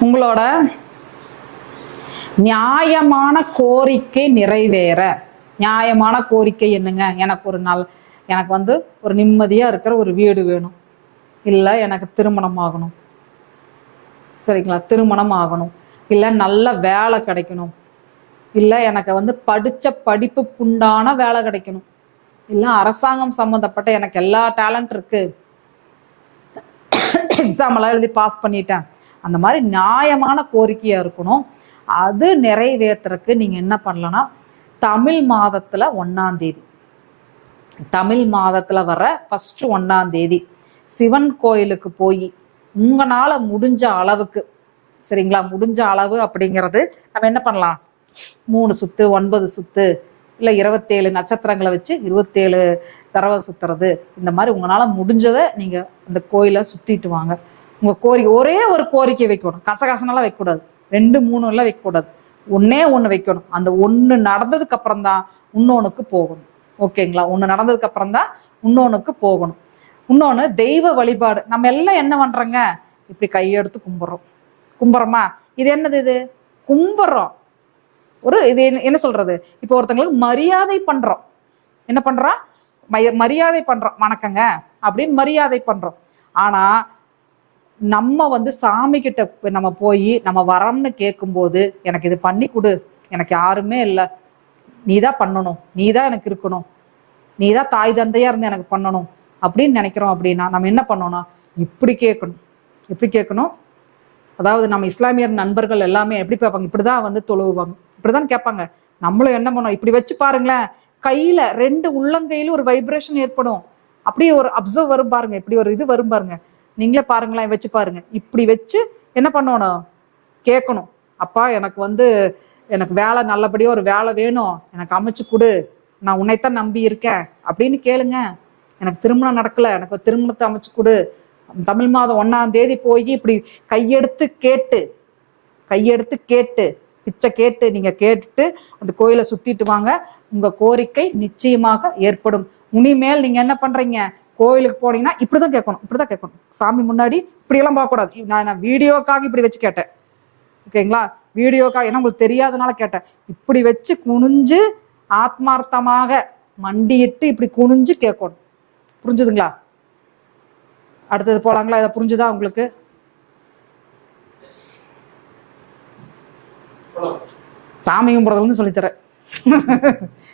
உங்களோட நியாயமான கோரிக்கை நிறைவேற. நியாயமான கோரிக்கை என்னங்க? எனக்கு ஒரு நாள் எனக்கு வந்து ஒரு நிம்மதியா இருக்கிற ஒரு வீடு வேணும். இல்லை எனக்கு திருமணம் ஆகணும். சரிங்களா? திருமணம் ஆகணும். இல்லை நல்ல வேலை கிடைக்கணும். இல்லை எனக்கு வந்து படித்த படிப்புக்குண்டான வேலை கிடைக்கணும். இல்லை அரசாங்கம் சம்மந்தப்பட்ட எனக்கு எல்லா டேலண்ட் இருக்கு. எக்ஸாம் எல்லாம் எழுதி பாஸ் பண்ணிட்டேன். அந்த மாதிரி நியாயமான கோரிக்கையாக இருக்கணும். அது நிறைவேற்றுறதுக்கு நீங்கள் என்ன பண்ணலன்னா தமிழ் மாதத்தில் ஒன்றாந்தேதி தமிழ் மாதத்தில் வர ஃபஸ்ட்டு ஒன்றாந்தேதி சிவன் கோயிலுக்கு போய் உங்களால் முடிஞ்ச அளவுக்கு சரிங்களா? முடிஞ்ச அளவு அப்படிங்கிறது நம்ம என்ன பண்ணலாம்? மூணு சுத்து ஒன்பது சுத்து இல்லை இருபத்தேழு நட்சத்திரங்களை வச்சு இருபத்தேழு தடவை சுற்றுறது இந்த மாதிரி உங்களால் முடிஞ்சதை நீங்கள் அந்த கோயிலை சுற்றிட்டு வாங்க. உங்க கோரிக்கை ஒரே ஒரு கோரிக்கை வைக்கணும். கசகசனெல்லாம் வைக்கக்கூடாது. ரெண்டு மூணு எல்லாம் வைக்கக்கூடாது. ஒன்னே ஒன்று வைக்கணும். அந்த ஒன்று நடந்ததுக்கு அப்புறம் தான் இன்னொன்னுக்கு போகணும். ஓகேங்களா ஒன்று நடந்ததுக்கு அப்புறம் தான் இன்னொன்னுக்கு போகணும். இன்னொன்று தெய்வ வழிபாடு. நம்ம எல்லாம் என்ன பண்ணுறோங்க இப்படி கையெடுத்து கும்பிட்றோம். கும்பிட்றோமா இது என்னது இது? கும்பிட்றோம் ஒரு இது என்ன- என்ன சொல்றது? இப்போ ஒருத்தங்களுக்கு மரியாதை பண்றோம். என்ன பண்றோம்? மரியாதை பண்றோம். வணக்கங்க. அப்படின்னு மரியாதை பண்றோம். ஆனா நம்ம வந்து சாமி கிட்ட நம்ம போய் நம்ம வரோம்னு கேட்கும்போது எனக்கு இது பண்ணி கொடு. எனக்கு யாருமே இல்லை. நீ தான் பண்ணணும். நீ தான் எனக்கு இருக்கணும். நீ தான் தாய் தந்தையா இருந்து எனக்கு பண்ணணும். அப்படின்னு நினைக்கிறோம் அப்படின்னா நம்ம என்ன பண்ணணும் இப்படி கேட்கணும் எப்படி கேட்கணும் அதாவது நம்ம இஸ்லாமியர் நண்பர்கள் எல்லாமே எப்படி பார்ப்பாங்க இப்படிதான் வந்து தொழுவாங்க இப்படிதான் கேட்பாங்க நம்மளும் என்ன பண்ணோம்? இப்படி வச்சு பாருங்களேன். கையில ரெண்டு உள்ளங்கையில ஒரு வைப்ரேஷன் ஏற்படும். அப்படியே ஒரு அப்சர்வ் வரும் பாருங்க. இப்படி ஒரு இது வரும் பாருங்க. நீங்களே பாருங்களேன் வச்சு பாருங்க. இப்படி வச்சு என்ன பண்ணணும்? கேட்கணும். அப்பா எனக்கு வந்து எனக்கு வேலை நல்லபடியாக ஒரு வேலை வேணும். எனக்கு அமைச்சு கொடு. நான் உன்னைத்தான் நம்பி இருக்கேன். அப்படின்னு கேளுங்க. எனக்கு திருமணம் நடக்கலை. எனக்கு ஒரு திருமணத்தை அமைச்சு கொடு. தமிழ் மாதம் ஒன்னாம் தேதி போய் இப்படி கையெடுத்து கேட்டு கையெடுத்து கேட்டு பிச்சை கேட்டு நீங்க கேட்டுட்டு அந்த கோயிலை சுத்திட்டு வாங்க. உங்க கோரிக்கை நிச்சயமாக ஏற்படும். உனிமேல் நீங்க என்ன பண்றீங்க? கோயிலுக்கு போனீங்கன்னா இப்படிதான் கேட்கணும் இப்படிதான் கேட்கணும். சாமி முன்னாடி இப்படியெல்லாம் பார்க்கக்கூடாது. நான் நான் வீடியோக்காக இப்படி வச்சு கேட்டேன். ஓகேங்களா வீடியோக்காக ஏன்னா உங்களுக்கு தெரியாதனால கேட்டேன். இப்படி வச்சு குனிஞ்சு ஆத்மார்த்தமாக மண்டியிட்டு இப்படி குனிஞ்சு கேட்கணும். புரிஞ்சுதுங்களா? அடுத்தது போலாங்களா? இதை புரிஞ்சுதா உங்களுக்கு? சாமி கும்பிட்றதுலேருந்து சொல்லித்தரேன்.